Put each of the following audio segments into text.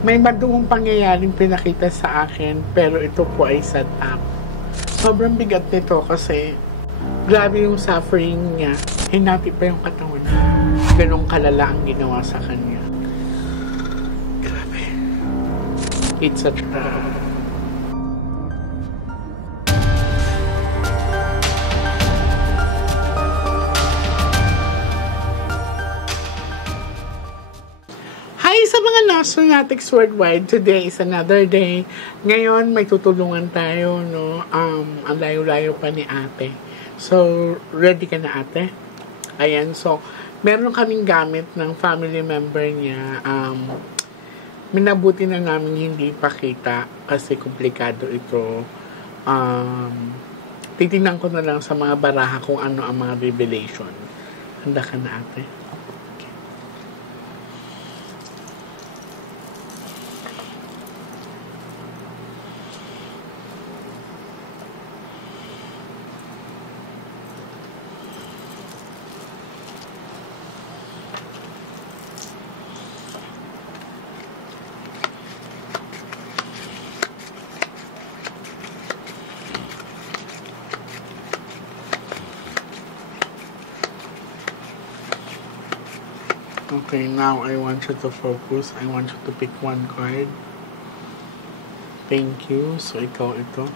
May madungong pangyayaring pinakita sa akin, pero ito po ay set up. Sobrang bigat nito kasi grabe yung suffering niya. Hinati pa yung katawan niya. Ganong kalala ang ginawa sa kanya. Grabe. It's a trap. Hi sa mga Nostronatics worldwide. Today is another day. Ngayon, may tutulungan tayo, no? Ang layo-layo pa ni ate. So, ready ka na ate? Ayan, so, meron kaming gamit ng family member niya. Minabuti na namin hindi pakita kasi komplikado ito. Titingnan ko na lang sa mga baraha kung ano ang mga revelation. Handa ka na ate? Okay, now I want you to focus. I want you to pick one card. Thank you. So, ikaw ito.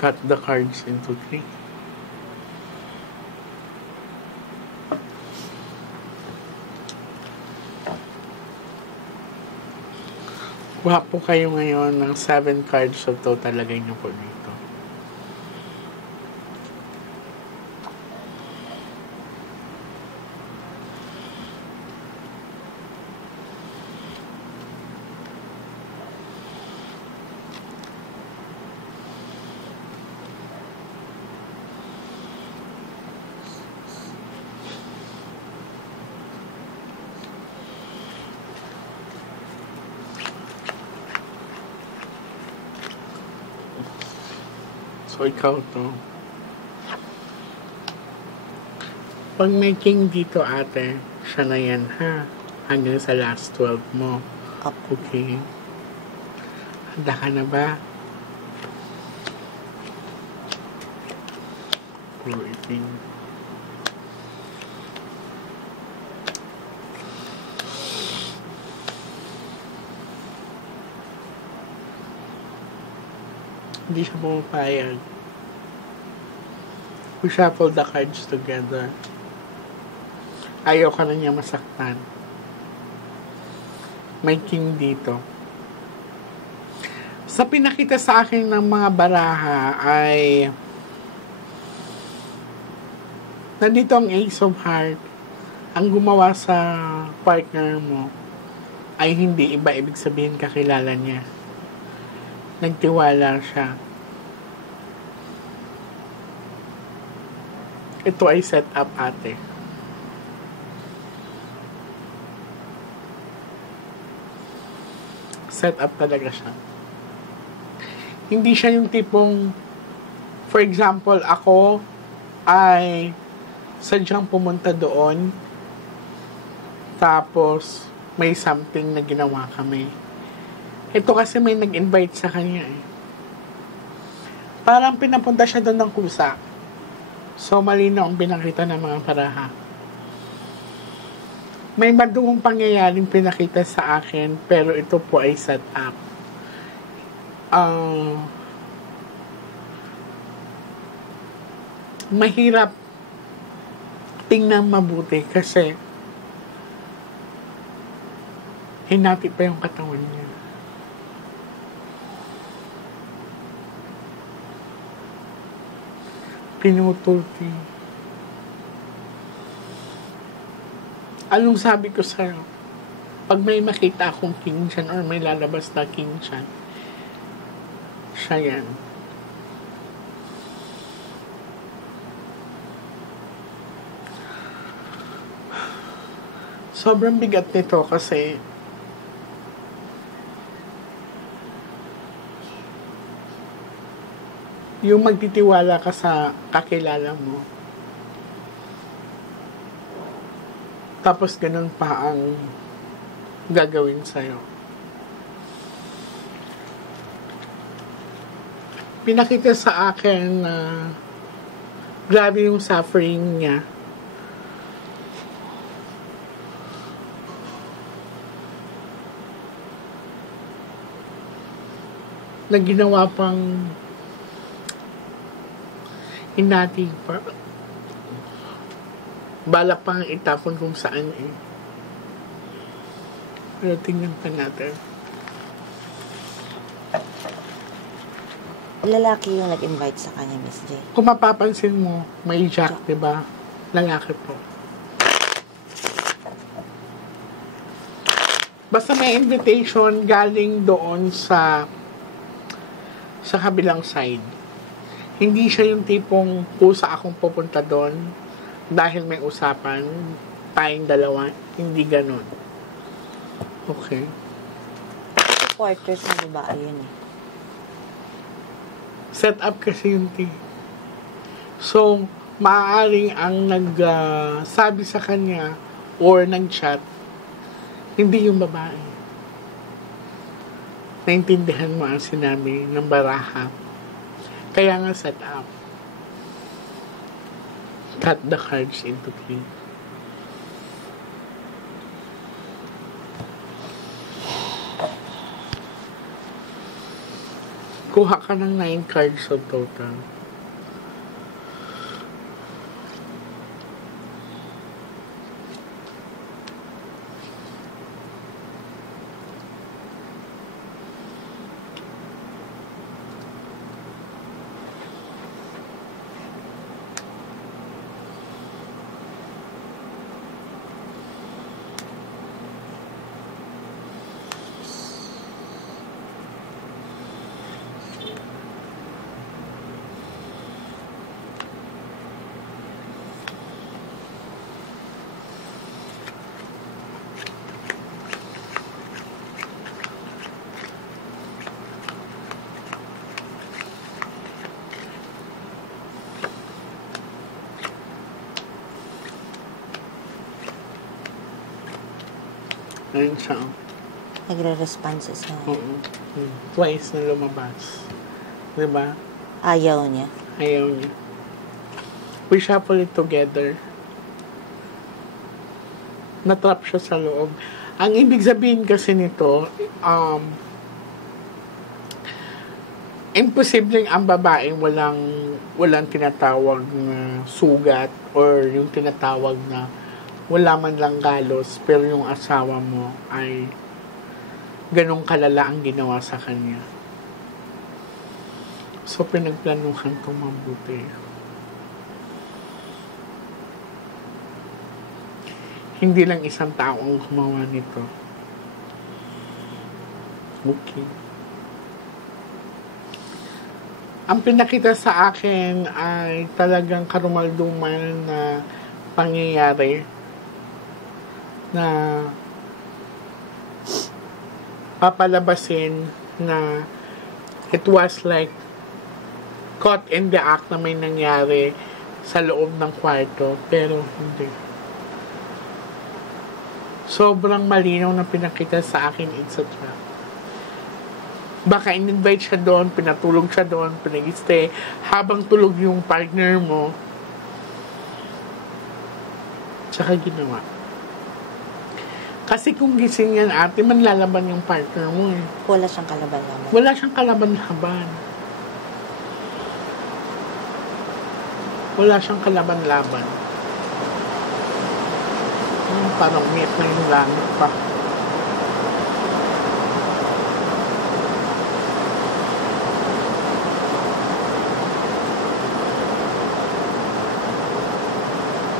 Cut the cards into 3. Kuha po kayo ngayon ng 7 cards of total. Lagay nyo po dito. So, ikaw to. Pag may king dito, ate, siya na yan, ha? Hanggang sa last 12 mo. Okay. Handa ka na ba? Puro iting. Hindi siya pumapayag. We shuffle the cards together. Ayaw ka na niya masaktan. May king dito. Sa pinakita sa akin ng mga baraha ay nandito ang Ace of Heart. Ang gumawa sa partner mo ay hindi iba, ibig sabihin kakilala niya. Nagtiwala siya. Ito ay set up, ate. Set up talaga siya. Hindi siya yung tipong, for example, ako ay sadyang pumunta doon tapos may something na ginawa kami. Ito kasi may nag-invite sa kanya eh. Parang pinapunta siya doon ng kusa. So, malinaw ang pinakita ng mga paraha. May madungong pangyayaring pinakita sa akin, pero ito po ay set up. Mahirap tingnan mabuti kasi hinati pa yung katawan niya. Pinutulti. Anong sabi ko sa'yo? Pag may makita akong king dyan or may lalabas na king dyan, siya yan. Sobrang bigat nito kasi yung magtitiwala ka sa kakilala mo. Tapos ganun pa ang gagawin sa'yo. Pinakita sa akin na grabe yung suffering niya. Na ginawa pang hinati pa. Balak pang itapon kung saan eh. Pero tingnan pa natin. Lalaki yung nag-invite sa kanya, Miss J. Kung mapapansin mo, may Jack, diba? Lalaki po. Basta may invitation galing doon sa kabilang side. Hindi siya yung tipong kusa akong pupunta doon dahil may usapan tayong dalawa. Hindi ganon. Okay. Supporters na babae yun eh. Set up kasi yun, So, maaaring ang nagsabi sa kanya or nag-chat, hindi yung babae. Naintindihan mo ang sinabi ng baraha. Kaya nga set up. Cut the cards into three. Kuha ka ng 9 cards of total. Ayun siya. Nagre-response siya. Twice na lumabas. Diba? Ayaw niya. Ayaw niya. We shuffle it together. Natrap siya sa loob. Ang ibig sabihin kasi nito, imposibleng ang babae walang tinatawag na sugat or yung tinatawag na wala man lang galos, pero yung asawa mo ay ganong kalala ang ginawa sa kanya. So, pinagplanuhan ko mabuti. Hindi lang isang tao ang gumawa nito. Okay. Ang pinakita sa akin ay talagang karumalduman na pangyayari na papalabasin na it was like caught in the act na may nangyari sa loob ng kwarto, pero hindi. Sobrang malinaw na pinakita sa akin, it's a trap. Baka in-invite siya doon, pinatulog siya doon, pinag-stay, habang tulog yung partner mo, tsaka ginawa. Kasi kung gising yan, ate, manlalaban yung partner mo eh. Wala siyang kalaban-laban. Wala siyang kalaban-laban. Wala siyang kalaban-laban. Parang umiyak na yung langit pa.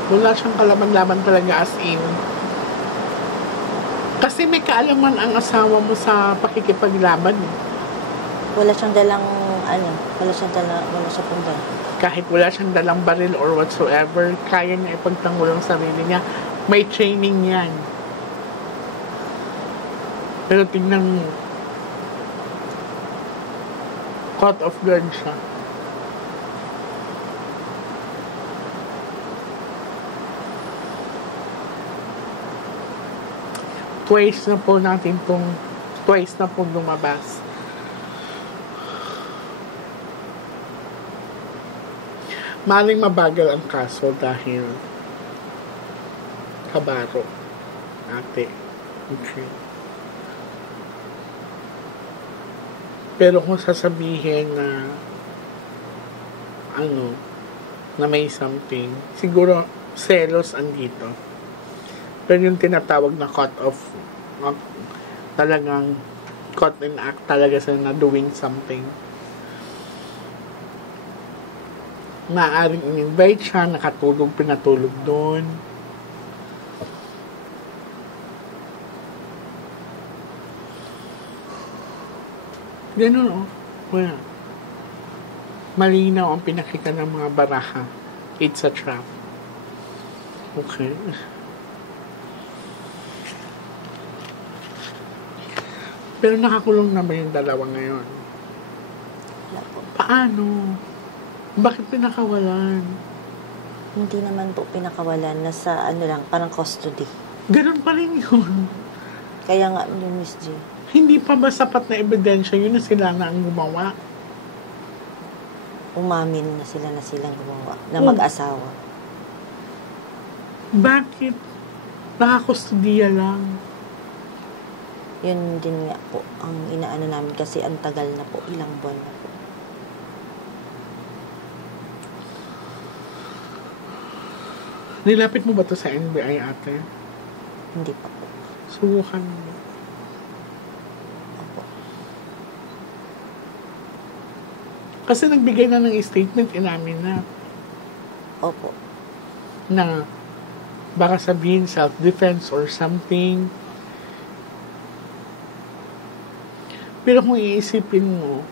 Wala siyang kalaban-laban talaga as in. Kasi may kaalaman ang asawa mo sa pakikipaglaban. Wala siyang dalang, wala siyang pumbay. Kahit wala siyang dalang baril or whatsoever, kaya niya ipagtanggol ang sarili niya. May training yan. Pero tingnan, caught off guard siya. Twice na po lumabas. Maling mabagal ang kaso dahil kabaro. Ate. Okay. Pero kung sasabihin na na may something, siguro selos andito. Pero yung tinatawag na cut off, talagang caught in act talaga sila na doing something. Maaaring in-invite siya, nakatulog, pinatulog doon. Ganun, oh. Well, malinaw ang pinakita ng mga baraha. It's a trap. Okay. Pero nakakulong na ba yung dalawa ngayon? Wala po. Paano? Bakit pinakawalan? Hindi naman po pinakawalan. Nasa lang, parang custody. Ganun pa rin yun. Kaya nga yung Miss J. Hindi pa ba sapat na ebidensya yun na sila na ang gumawa? Umamin na silang gumawa. Na mag-asawa. Bakit? Nakakustudiya lang. Yun din nga po ang inaano namin kasi ang tagal na po. Ilang buwan na po. Nilapit mo ba to sa NBI, ate? Hindi pa po. Subukan mo. Opo. Kasi nagbigay na ng statement, inamin na. Opo. Na baka sabihin self-defense or something. Pero kung iisipin mo,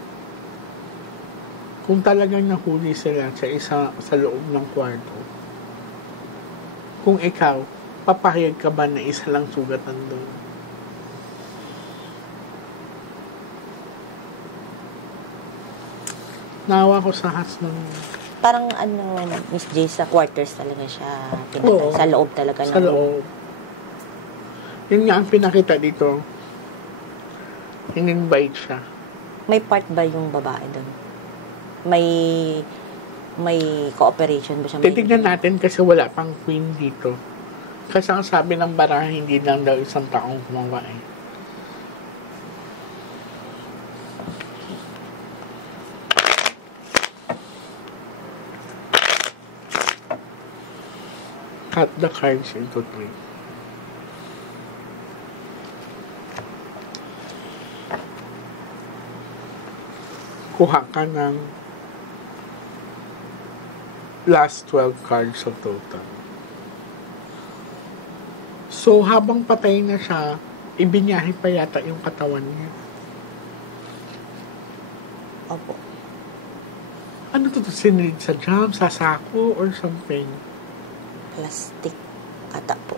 kung talagang nahuli sila sa loob ng kwarto, kung ikaw, papahayag ka ba na isa lang sugatan doon? Nawa ko sa has ng... Parang Miss J, sa quarters talaga siya pinatay. Oo. Sa loob talaga. Sa loob. Yun nga ang pinakita dito. In-invite siya. May part ba yung babae doon? May cooperation ba siya? Titignan natin kasi wala pang queen dito. Kasi ang sabi ng baraha, hindi lang daw isang taong gumawa eh. Cut the cards into three. Kuha ka ng last 12 cards of total. So, habang patay na siya, ibinyahe pa yata yung katawan niya. Opo. Ano to? Sinilid sa jam, sa sako, or something? Plastic ata po.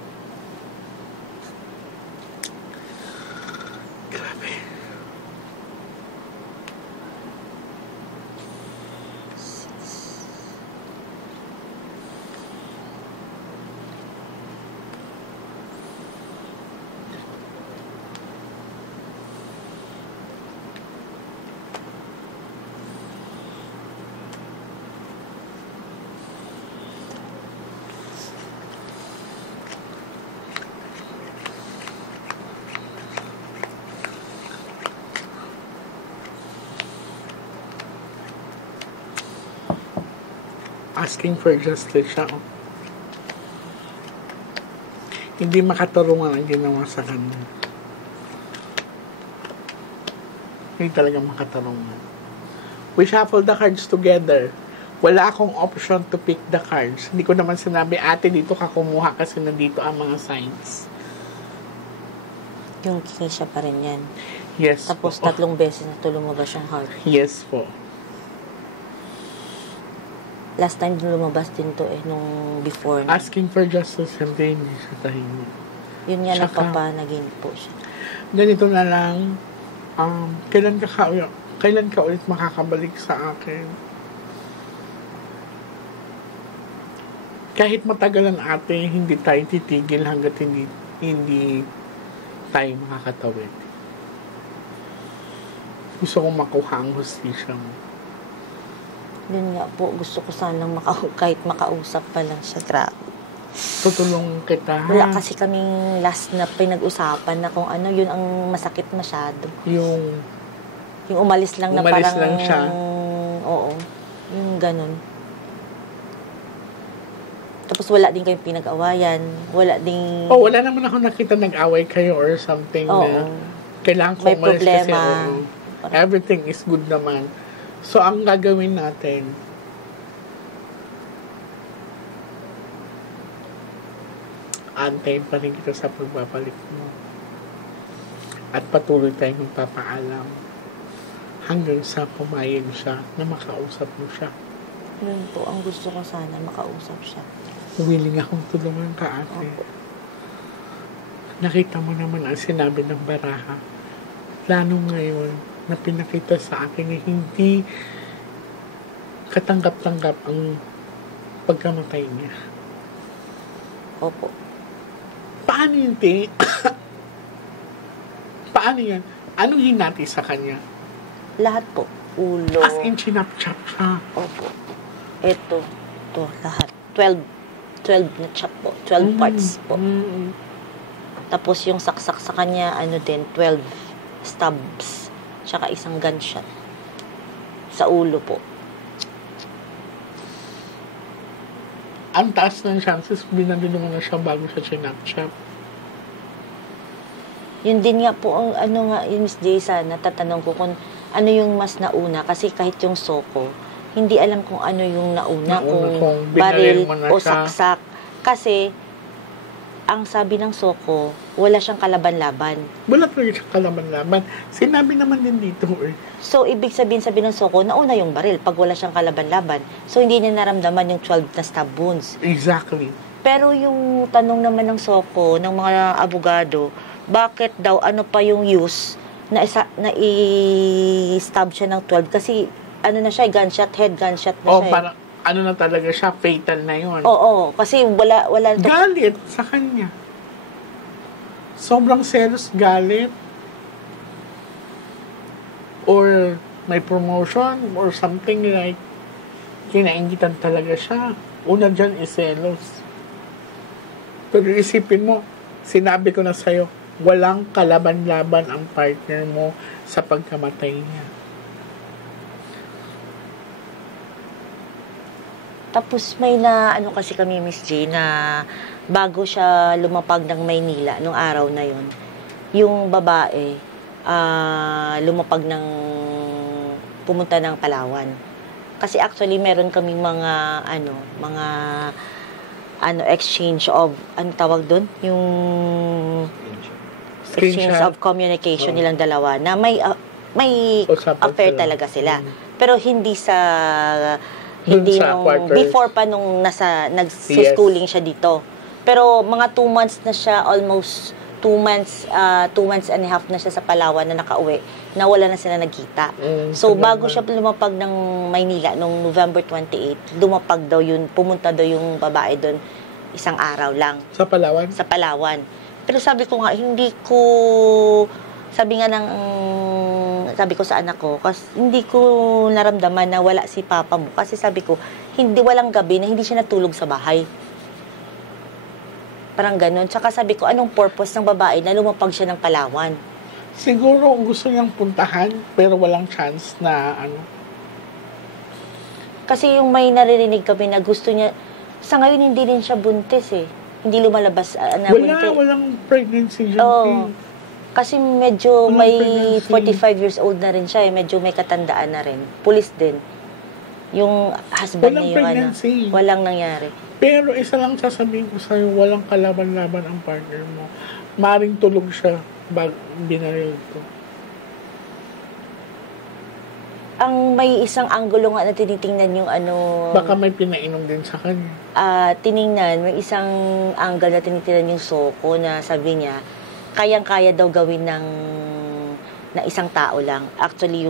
Grabe. Asking for justice siya. Oh. Hindi makatarungan ang ginawa sa kanya. Hindi talaga makatarungan. We shuffle the cards together. Wala akong option to pick the cards. Hindi ko naman sinabi, ate, dito ka kumuha kasi nandito ang mga signs. Yung kinisya pa rin yan. Yes. Tapos po. 3 beses na ito lumabas yung heart. Yes po. Last time lumabas din to nung before. Asking for justice, hindi siya tahimik. Yun nga, Tsaka, nagpapanagin po siya. ganito na lang, kailan ka ulit makakabalik sa akin? Kahit matagalan ate, hindi tayo titigil hanggat hindi tayo makakatawid. Gusto kong makuha ang hustisya mo. Yun nga po, gusto ko sanang kahit makausap pa lang siya. Grabe. Tutulungan kita. Wala kasi kaming last na pinag-usapan na kung ano, yun ang masakit masyado. Yung umalis lang na parang... lang siya. Oo. Yung ganun. Tapos wala din kayong pinag-awayan. Wala ding... wala naman ako nakita nag-away kayo or something na kailangan ko may umalis problema. Kasi everything is good naman. So, ang gagawin natin, antayin pa rin kita sa pagbabalik mo. At patuloy tayong magpapaalam hanggang sa pumayag siya na makausap mo siya. Yun po, ang gusto ko sana, makausap siya. Willing akong tulungan ka, ate. Nakita mo naman ang sinabi ng baraha. Lalo ngayon na pinakita sa akin na hindi katanggap-tanggap ang pagkamatay niya. Opo. Paano yun, te? Paano yan? Anong hinati sa kanya? Lahat po. Ulo. As in, chinap-chap siya. Opo. Ito. Lahat. 12 na chop po. 12 parts po. Tapos yung saksak sa kanya, 12 stabs. Tsaka isang gunshot. Sa ulo po. Ang taas ng chances, binabino mo na siya bago siya chinap-chap. Yun din nga po, ang yung Miss J, natatanong ko kung ano yung mas nauna. Kasi kahit yung Soko, hindi alam kung ano yung nauna kung baril o saksak. Kasi, ang sabi ng Soko, wala siyang kalaban-laban. Wala talaga siyang kalaban-laban. Sinabi naman din dito So, ibig sabi ng Soko, nauna yung baril pag wala siyang kalaban-laban. So, hindi niya naramdaman yung 12 na stab wounds. Exactly. Pero yung tanong naman ng Soko, ng mga abogado, bakit daw, ano pa yung use na i-stab siya ng 12? Kasi, na siya, head gunshot na siya. Parang, na talaga siya, fatal na yun. Oo, kasi wala galit sa kanya. Sobrang selos galit. Or may promotion or something like kinaingitan talaga siya. Una dyan is selos. Pero isipin mo, sinabi ko na sa'yo, walang kalaban-laban ang partner mo sa pagkamatay niya. Tapos may kasi kami, Miss J, na bago siya lumapag ng Maynila nung araw na yon, yung babae lumapag pumunta ng Palawan. Kasi actually meron kaming mga exchange of, tawag doon? Yung exchange of communication nilang dalawa na may affair talaga sila. Pero hindi before pa nung nag-schooling siya dito. Pero mga 2 months na siya, almost 2 months and a half na siya sa Palawan na nakauwi, na wala na sila nagkita. So, bago siya lumapag ng Maynila noong November 28, pumunta daw yung babae doon isang araw lang. Sa Palawan? Sa Palawan. Pero sabi ko nga, sabi ko sa anak ko, kasi hindi ko naramdaman na wala si papa mo. Kasi sabi ko, walang gabi na hindi siya natulog sa bahay. Parang ganun. Tsaka sabi ko, anong purpose ng babae na lumapag siya ng Palawan? Siguro gusto niyang puntahan, pero walang chance na Kasi yung may naririnig kami na gusto niya, sa ngayon hindi rin siya buntis eh. Hindi lumalabas na buntis. Walang pregnancy dyan. Kasi medyo may 45 years old na rin siya eh. Medyo may katandaan na rin. Pulis din. Yung husband niya walang nangyari. Pero isa lang sasabihin ko sa'yo, walang kalaban-laban ang partner mo. Maring tulog siya binaril ko. Ang may isang anggulo nga na tinitingnan yung Baka may pinainom din sa kanya. Tiningnan, may isang angle na tinitingnan yung Soko na sabi niya, kayang-kaya daw gawin ng isang tao lang. Actually,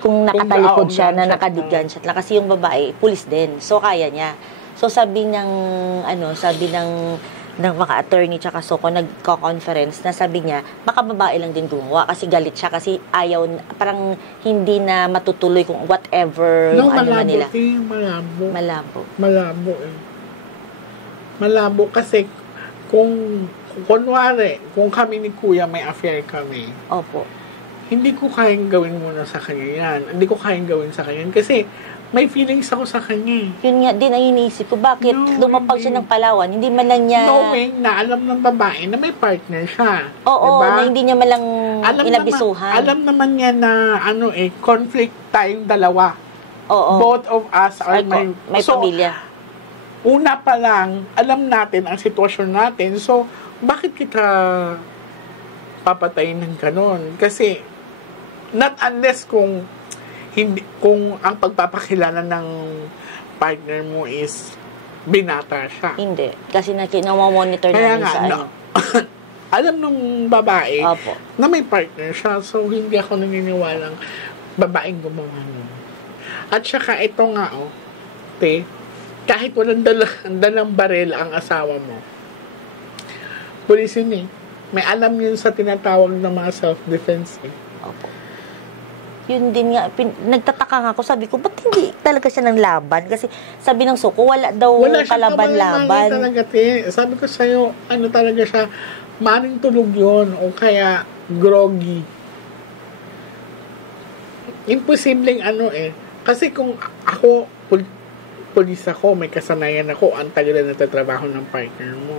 kung nakatalikod siya, na nakadiggan siya, kasi yung babae, pulis din. So, kaya niya. So, sabi ng mga attorney tsaka Soko, nagko-conference na sabi niya, baka babae lang din gumawa kasi galit siya kasi ayaw, parang hindi na matutuloy kung whatever No, nila. Malabo eh. Malabo kasi kung kami ni Kuya may affair kami. Opo. Hindi ko kayang gawin muna sa kanya yan. Hindi ko kayang gawin sa kanya kasi may feelings ako sa kanya. Yun nga din ang iniisip ko. Bakit lumapag siya ng Palawan? Hindi man lang niya... Knowing na alam ng babae na may partner siya. Oo, diba? Na hindi niya malang inabisuhan. Alam naman niya na conflict tayong dalawa. Oo. Both of us are may pamilya. Una pa lang, alam natin ang sitwasyon natin. So, bakit kita papatayin ng ganon? Kasi, not unless kung ang pagpapakilala ng partner mo is binata siya. Hindi. Kasi namamonitor namin sa ano. Alam nung babae Opo. na may partner siya. So, hindi ako naniniwalang babaeng gumawa nun. At saka, ito nga, kahit walang dalang baril ang asawa mo, pulis yun eh. May alam yun sa tinatawag ng mga self-defense eh. Opo. Yun din nga, nagtataka nga ako, sabi ko, ba't hindi talaga siya ng laban? Kasi sabi ng Soko, wala daw kalaban-laban. Talaga, sabi ko sa'yo, talaga siya, maring tulog yun, o kaya groggy. Imposibleng kasi kung ako, pulis ako, may kasanayan ako, ang tagal na natatrabaho ng partner mo.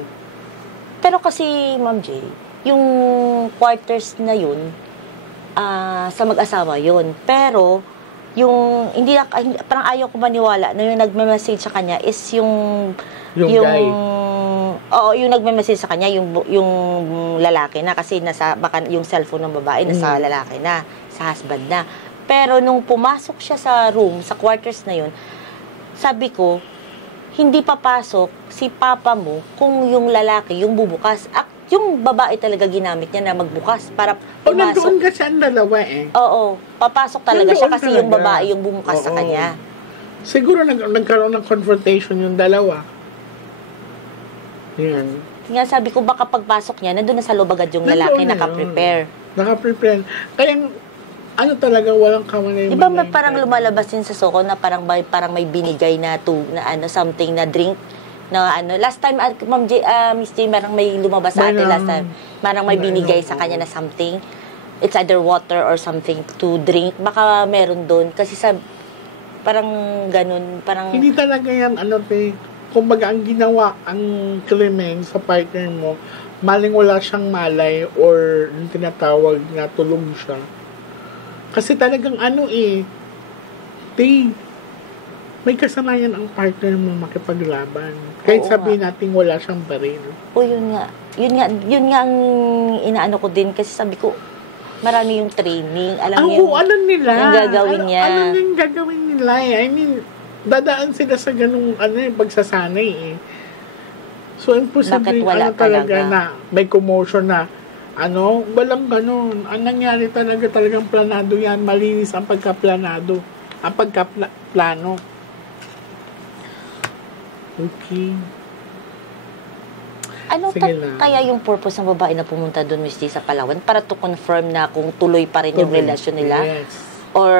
Pero kasi, Ma'am J, yung quarters na yun, sa mag-asawa yun. Pero, yung, parang ayaw ko maniwala na yung nagme-message sa kanya is yung guy. Oo, yung nagme-message sa kanya, yung lalaki na, kasi baka yung cellphone ng babae, nasa lalaki na, sa husband na. Pero, nung pumasok siya sa room, sa quarters na yun, sabi ko, hindi papasok si papa mo kung yung lalaki, yung bubukas. Yung babae talaga ginamit niya na magbukas para pumasok. Nandoon kasi ang dalawa eh. Oo, papasok talaga siya kasi yung babae yung bumukas sa kanya. Siguro nagkaroon ng confrontation yung dalawa. Yan. Nga sabi ko, baka pagpasok niya, nandun na sa loob agad yung lalaki, naka-prepare. Naka-prepare. Kaya, talaga walang kamalay. Di ba parang lumalabas din sa Soko na parang may binigay na something na drink na last time Ma'am J, Miss J, parang may lumabas sa atin last time. Parang may binigay sa kanya na something. It's either water or something to drink. Baka meron doon kasi parang ganun, parang hindi talaga yan kumbaga ang ginawa ang krimen sa partner mo, maling wala siyang malay or yung tinatawag na tulog siya. Kasi talagang may kasanayan ang partner mo makipaglaban. Kahit sabihin natin wala siyang baril. Yun nga. Yun nga ang inaano ko din kasi sabi ko, marami yung training. Alam nila. Yung gagawin niya. Alam yung gagawin nila eh. I mean, dadaan sila sa ganung pagsasanay eh. So, imposible talaga na may commotion na walang ganun. Ang nangyari talagang planado yan. Malinis ang pagkaplanado. Ang pagkaplano. Okay. Kaya yung purpose ng babae na pumunta doon, Miss J, sa Palawan? Para to confirm na kung tuloy pa rin yung relasyon nila? Yes. Or...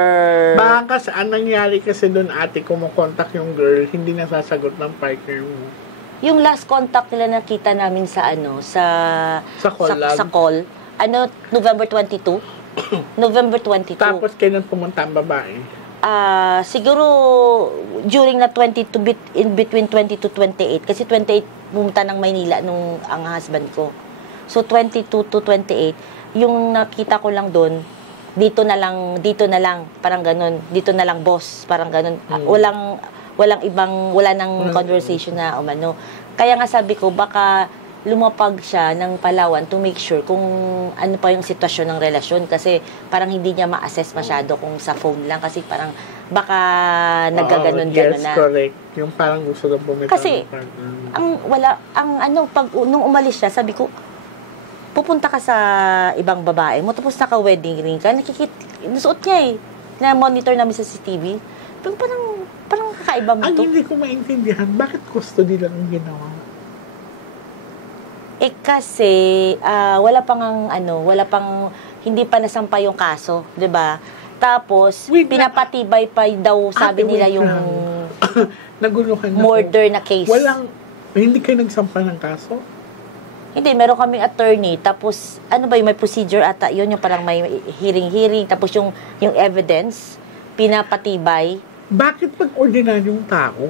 Baka ang nangyari kasi doon, kumukontak yung girl, hindi nasasagot ng partner mo. Yung last contact nila nakita namin sa call. November 22? November 22. Tapos kailan pumunta ang babae? Siguro during na 22 in between 20 to 28 kasi 28 pumunta ng Maynila ang husband ko. So 22 to 28 yung nakita ko lang doon dito na lang parang ganun, dito na lang boss, parang ganun. Walang nang conversation na umano. Kaya nga sabi ko baka lumapag siya ng Palawan to make sure kung ano pa yung sitwasyon ng relasyon kasi parang hindi niya ma-assess masyado kung sa phone lang kasi parang baka nagkaganon-ganon yes, na. correct. Yung parang gusto na bumitaw. Kasi, nung umalis siya, sabi ko, pupunta ka sa ibang babae mo, tapos naka-wedding ring ka, nasuot niya na monitor namin sa CCTV. Pero parang kakaiba mo to. Ang hindi ko maintindihan, bakit custody lang ang ginawa? Kasi wala pang hindi pa nasampa yung kaso, 'di ba? Tapos pinapatibay pa daw sabi nila yung naguluhan na murder na case. Hindi kayo nagsampa ng kaso? Hindi, meron kaming attorney, tapos may procedure ata, yun yung parang may hearing, tapos yung evidence pinapatibay. Bakit pag ordinaryong tao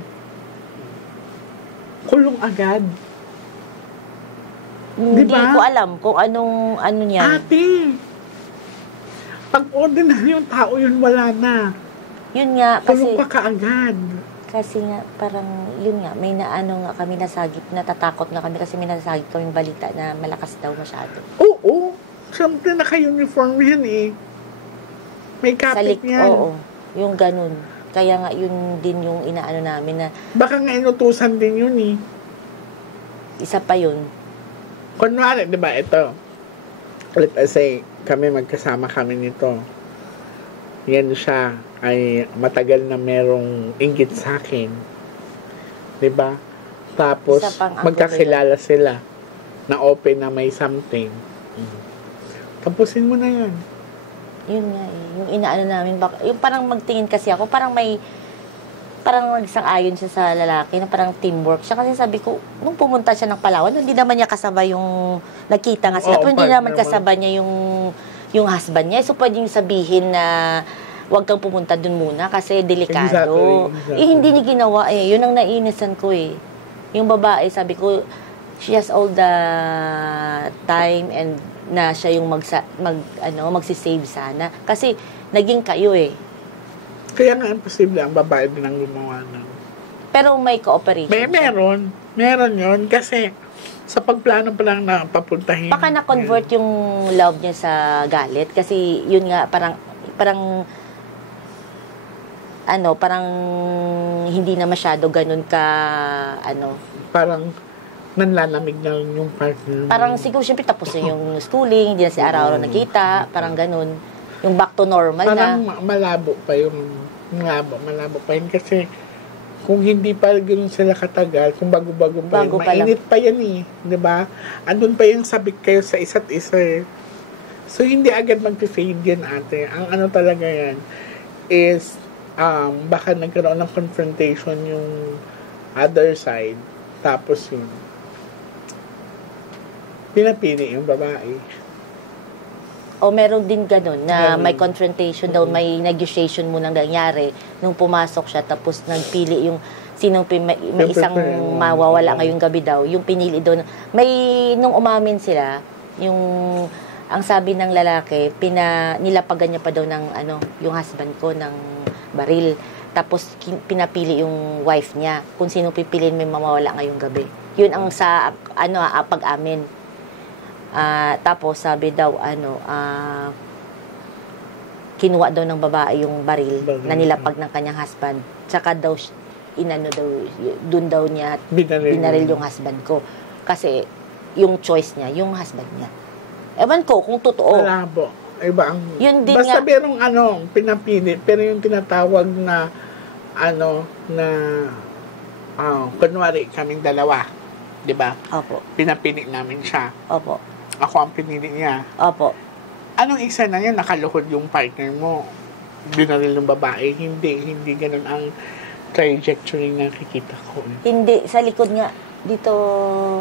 kulong agad? Hindi diba? ko alam kung ano niya. Ate, pag ordinaryong tao yun, wala na. Yun nga, kulong ka kaagad. Kasi nga, parang, yun nga, may nga kami nasagip, natatakot nga kami kasi may nasagip kaming balita na malakas daw masyado. Oo, siyempre naka-uniform yan May kapit yan. Oo, yung ganun. Kaya nga, yun din yung inaano namin na... Baka nga inutusan din yun Isa pa yun. Kunwari, di ba, ito, let us say, magkasama kami nito. Yan siya ay matagal na merong inggit sa akin. Di ba? Tapos, magkakilala sila na open na may something. Tapusin mo na yan. Yun nga yung inaano namin. Yung parang magtingin kasi ako, parang nagsang-ayon siya sa lalaki na parang teamwork siya. Kasi sabi ko, nung pumunta siya ng Palawan, hindi naman niya kasaba yung nakita nga sila. Pero hindi naman kasaba niya yung husband niya. So, pwedeng sabihin na huwag kang pumunta dun muna kasi delikado. Exactly. Hindi niya ginawa Yun ang naiinisan ko Yung babae, sabi ko, she has all the time and na siya yung magsisave sana. Kasi, naging kayo Kaya nga imposible ang babae din ang gumawa ng... Pero may cooperation. Meron yun. Kasi, sa pagplano pa lang na papuntahin. Baka na-convert yung love niya sa galit. Kasi, yun nga, parang hindi na masyado ganun ka, Parang, nanlalamig na yung partner. Parang siguro, syempre, tapos na yung schooling, hindi na si araw-araw nakita, parang ganun. Yung back to normal parang na. Malabo pa yun kasi kung hindi pa ganoon sila katagal, kung bago-bago pa yun, mainit pa yan di ba? Andun pa yung sabik kayo sa isa't isa So, hindi agad mag-fade yan ate. Ang talaga yan is baka nagkaroon ng confrontation yung other side, tapos yun pinapili yung babae. O meron din ganun na may confrontation daw, may negotiation munang nangyari nung pumasok siya tapos nagpili yung sinong may isang mawawala ngayong gabi daw, yung pinili doon. Nung umamin sila, ang sabi ng lalaki, nilapagan niya pa daw ng yung husband ko ng baril. Tapos pinapili yung wife niya kung sino pipiliin may mawawala ngayong gabi. Yun ang sa pag-amin. Tapos sabi daw kinuha daw ng babae yung baril na nilapag ng kanyang husband. Tsaka daw doon daw niya binaril yung husband ko. Kasi yung choice niya, yung husband niya. Ewan ko kung totoo. Malabo. Iba ang yun din basta nga, merong pinapili, pero yung tinatawag na kunwari kaming dalawa, di ba? Opo. Pinapili namin siya. Opo. Ako ang pinili niya. Opo. Anong isa na yan, nakaluhod yung partner mo, binaril ng babae? Hindi ganun ang trajectory na nakikita ko. Hindi, sa likod nga, dito...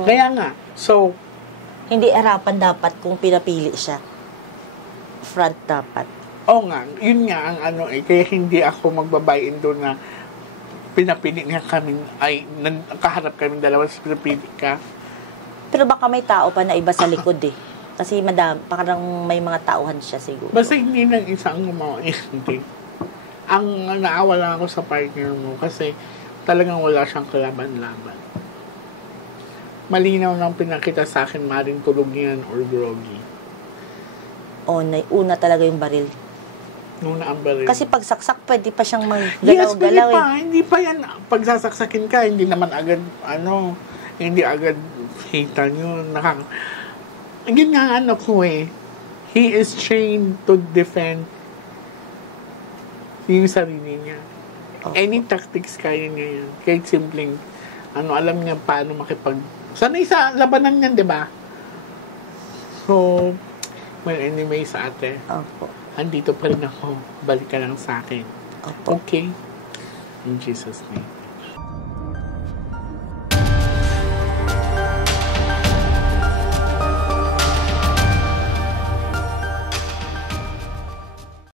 Kaya nga, so... Hindi harapan dapat kung pinapili siya. Front dapat. Oo nga, yun nga ang kaya hindi ako magbabayin doon na pinapili niya kami, kaharap kami dalawa, pinapili ka. Pero baka may tao pa na iba sa likod Kasi parang may mga tauhan siya siguro. Basta hindi lang isang gumawa. Hindi. Ang naawa lang ako sa partner mo kasi talagang wala siyang kalaban-laban. malinaw nang pinakita sa akin, maring tulog yan or groggy. O, una talaga yung baril. Nung naambaril. Kasi pag saksak, pwede pa siyang yes, pwede maggalaw-galaw. pa. Hindi pa yan. Pag sasaksakin ka, hindi naman agad, hindi agad hitan yun. Yun nga ko eh. He is trained to defend yung sarili niya. Any tactics kaya niya yan. Kahit simpleng, alam niya paano sanay sa labanan niyan, di ba? So, well, anyway, sa ate, andito pa rin ako. Balik ka lang sa akin. Opo. Okay? In Jesus' name.